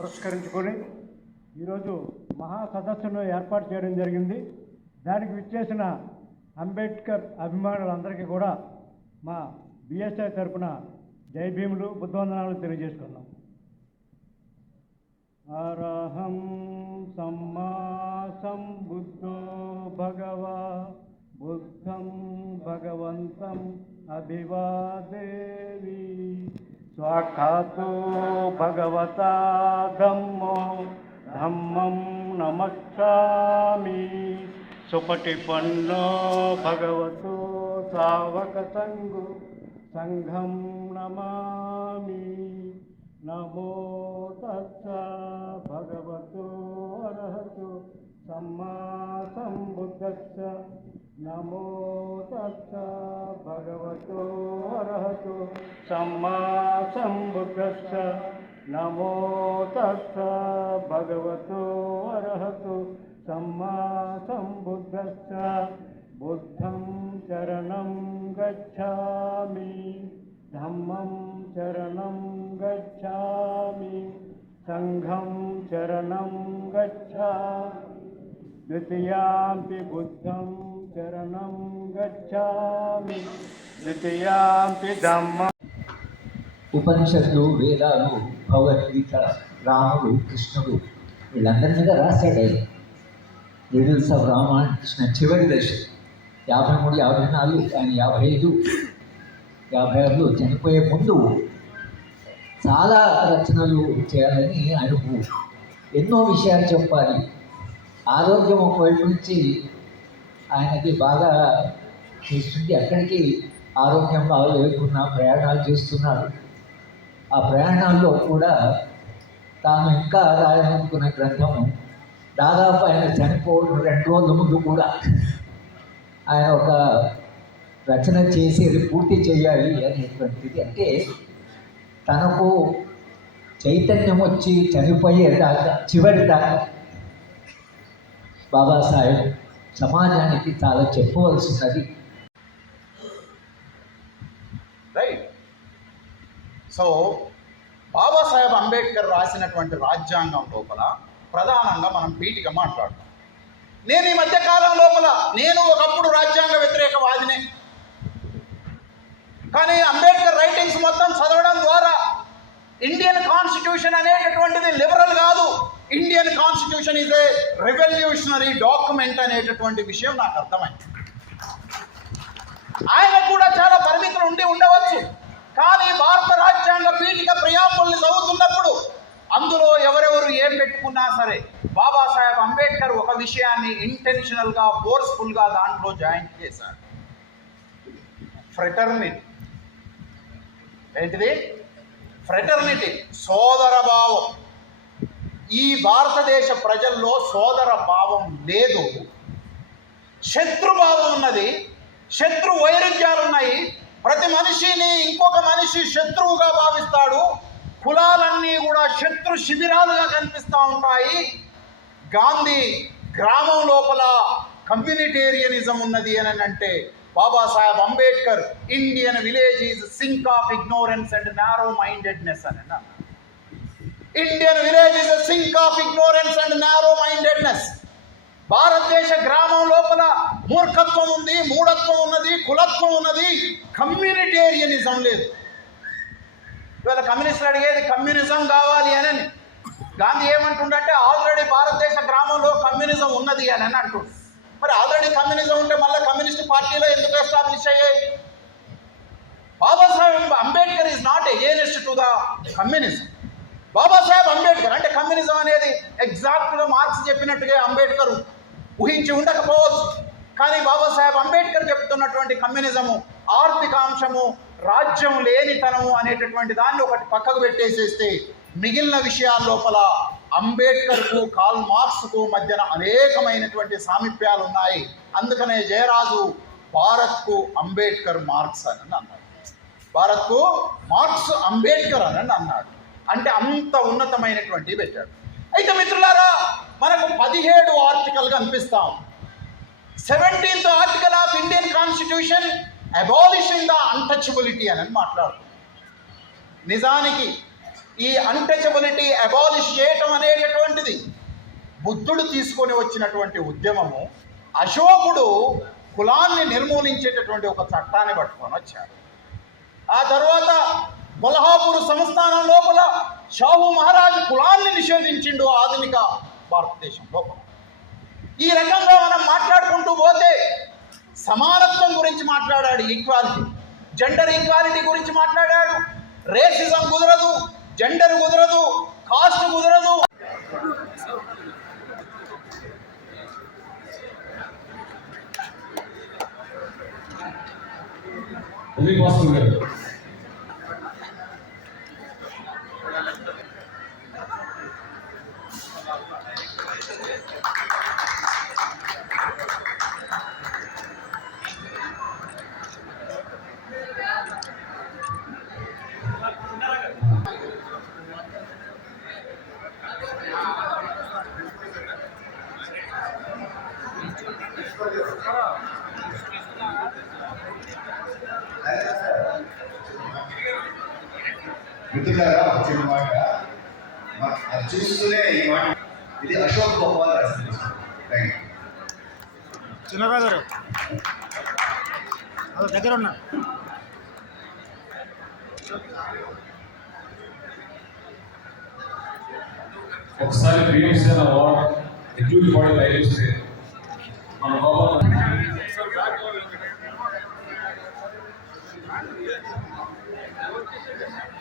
పురస్కరించుకొని ఈరోజు మహా సదస్సును ఏర్పాటు చేయడం జరిగింది. దానికి విచ్చేసిన అంబేద్కర్ అభిమానులందరికీ కూడా మా బిఎస్ఐ తరపున జై భీములు బుద్ధవందనాలు తెలియజేసుకున్నాం అరహం సమ్మా సంబుద్ధో భగవా బుద్ధం భగవంతం అభివాదేవి. స్వాఖాతో భగవత ధమ్మో ధమ్మం నమస్కామి సుపటిపన్నో భగవతో సావక సంగు సంఘం నమామి నమో తచ్చ భగవతో అర్హతు సమ్మా సంబుద్ధస్స నమో తచ్చ భగవతో समासं सम्मा स नमो तस्य भगवतो अर्हतु। सम्मा बुद्धः बुद्धं चरणं गच्छामि। धम्मं चरणं गच्छामि। सङ्घं चरणं गच्छा द्वितीयापि बुद्धं चरणं गच्छामि। ద్వితీయాంపి ఉపనిషత్తులు వేదాలు భగవద్గీత రాముడు కృష్ణుడు వీళ్ళందరి మీద రాశాడు ఆయన. లిటిల్స్ ఆఫ్ రామ కృష్ణ చివరి దశ. యాభై మూడు యాభై నాలుగు ఆయన యాభై ఐదు యాభై ఆరులో చనిపోయే ముందు చాలా రచనలు చేయాలని ఆయనకు ఎన్నో విషయాలు చెప్పాలి. ఆరోగ్యం ఒకవైపు నుంచి ఆయనకి బాగా చేస్తుంటే అక్కడికి ఆరోగ్యం లేకున్నా ప్రయాణాలు చేస్తున్నాడు. ఆ ప్రయాణాల్లో కూడా తాను ఇంకా రాయాలనుకున్న గ్రంథము దాదాపు ఆయన చనిపోవడం రెండు రోజుల ముందు కూడా ఆయన ఒక రచన చేసి అది పూర్తి చేయాలి అనేటువంటిది. అంటే తనకు చైతన్యం వచ్చి చనిపోయేదాకా చివరిదాకా బాబాసాహెబ్ సమాజానికి చాలా చెప్పవలసినది. రైట్. సో బాబాసాహెబ్ అంబేద్కర్ రాసినటువంటి రాజ్యాంగం లోపల ప్రధానంగా మనం పీటిక మాట్లాడతాం. నేను ఈ మధ్య కాలం లోపల నేను ఒకప్పుడు రాజ్యాంగ వ్యతిరేకవాదినే. కానీ అంబేద్కర్ రైటింగ్స్ మొత్తం చదవడం ద్వారా ఇండియన్ కాన్స్టిట్యూషన్ అనేటటువంటిది లిబరల్ కాదు. ఇండియన్ కాన్స్టిట్యూషన్ ఇదే రెవల్యూషనరీ డాక్యుమెంట్ అనేటటువంటి విషయం నాకు అర్థమైంది. ఆయన కూడా చాలా పరిమితులు ఉండి ఉండవచ్చు. కానీ భారత రాజ్యాంగ పీఠిక ప్రియాంబుల్ని చదువుతున్నప్పుడు అందులో ఎవరెవరు ఏం పెట్టుకున్నా సరే బాబాసాహెబ్ అంబేద్కర్ ఒక విషయాన్ని ఇంటెన్షనల్గా ఫోర్స్ఫుల్గా దాంట్లో జాయిన్ చేశారు ఫ్రెటర్నిటీ ఏంటిది? ఫ్రెటర్నిటీ సోదర భావం. ఈ భారతదేశ ప్రజల్లో సోదర భావం లేదు. శత్రుభావం ఉన్నది శత్రు వైరుధ్యాలు ఉన్నాయి ప్రతి మనిషిని ఇంకొక మనిషి శత్రువుగా భావిస్తాడు. కులాలన్నీ కూడా శత్రు శిబిరాలుగా కనిపిస్తూ ఉంటాయి. గాంధీ గ్రామం లోపల కమ్యూనిటేరియనిజం ఉన్నది అని అంటే Babasaheb Ambedkar Indian village is sink of ignorance and narrow mindedness అని అన్నారు. Indian village is sink of ignorance and narrow mindedness. భారతదేశ గ్రామం లోపల మూర్ఖత్వం ఉంది మూఢత్వం ఉన్నది కులత్వం ఉన్నది. కమ్యూనిటేరియనిజం లేదు. ఇవాళ కమ్యూనిస్టులు అడిగేది కమ్యూనిజం కావాలి అని గాంధీ ఏమంటుండంటే ఆల్రెడీ భారతదేశ గ్రామంలో కమ్యూనిజం ఉన్నది అని అని అంటుండు. మరి ఆల్రెడీ కమ్యూనిజం ఉంటే మళ్ళీ కమ్యూనిస్ట్ పార్టీలో ఎందుకు ఎస్టాబ్లిష్ అయ్యాయి? Babasaheb Ambedkar is not against to the communism. Babasaheb Ambedkar అంటే కమ్యూనిజం అనేది ఎగ్జాక్ట్గా మార్క్స్ చెప్పినట్టుగా అంబేద్కర్ ఊహించి ఉండకపోవచ్చు. కానీ బాబాసాహెబ్ అంబేద్కర్ చెప్తున్నటువంటి కమ్యూనిజము ఆర్థికాంశము రాజ్యం లేనితనము అనేటటువంటి దాన్ని ఒకటి పక్కకు పెట్టేసేస్తే మిగిలిన విషయాల లోపల అంబేద్కర్కు కాల్ మార్క్స్కు మధ్యన అనేకమైనటువంటి సామీప్యాలు ఉన్నాయి. అందుకనే జయరాజు భారత్కు అంబేద్కర్ మార్క్స్ అని అన్నాడు. భారత్కు మార్క్స్ అంబేద్కర్ అని అన్నాడు. అంటే అంత ఉన్నతమైనటువంటి పెట్టాడు. అయితే మిత్రులారా మనకు పదిహేడు ఆర్టికల్ కనిపిస్తాం. Seventeenth article of Indian constitution abolishing the untouchability అని మాట్లాడుతుంది. నిజానికి ఈ అన్టచబిలిటీ అబాలిష్ చేయటం అనేటటువంటిది బుద్ధుడు తీసుకొని వచ్చినటువంటి ఉద్యమము అశోకుడు కులాన్ని నిర్మూలించేటటువంటి ఒక చట్టాన్ని పట్టుకొని వచ్చాడు. ఆ తర్వాత కొల్హాపూర్ సంస్థానం లోపల షాహు మహారాజు కులాన్ని నిషేధించిండు ఆధునిక భారతదేశంలో ఈ రకంగా మనం మాట్లాడుకుంటూ పోతే సమానత్వం గురించి మాట్లాడాడు ఈక్వాలిటీ జెండర్ ఈక్వాలిటీ గురించి మాట్లాడాడు. రేసిజం కుదరదు జెండర్ కుదరదు కాస్ట్ కుదరదు. ఉదయభాస్కర్ మిత్రులారా ఒక చిన్న మాట అది చూస్తూనే ఈ మాట ఇది అశోక్ గోపాల్ రాసింది థ్యాంక్ యూ చిన్నగారు. అది దగ్గర ఉన్నా ఒకసారి Bhimsena award executive body live ఇస్తే మన గోపాల్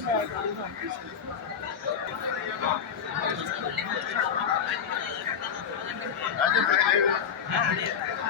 Thank you.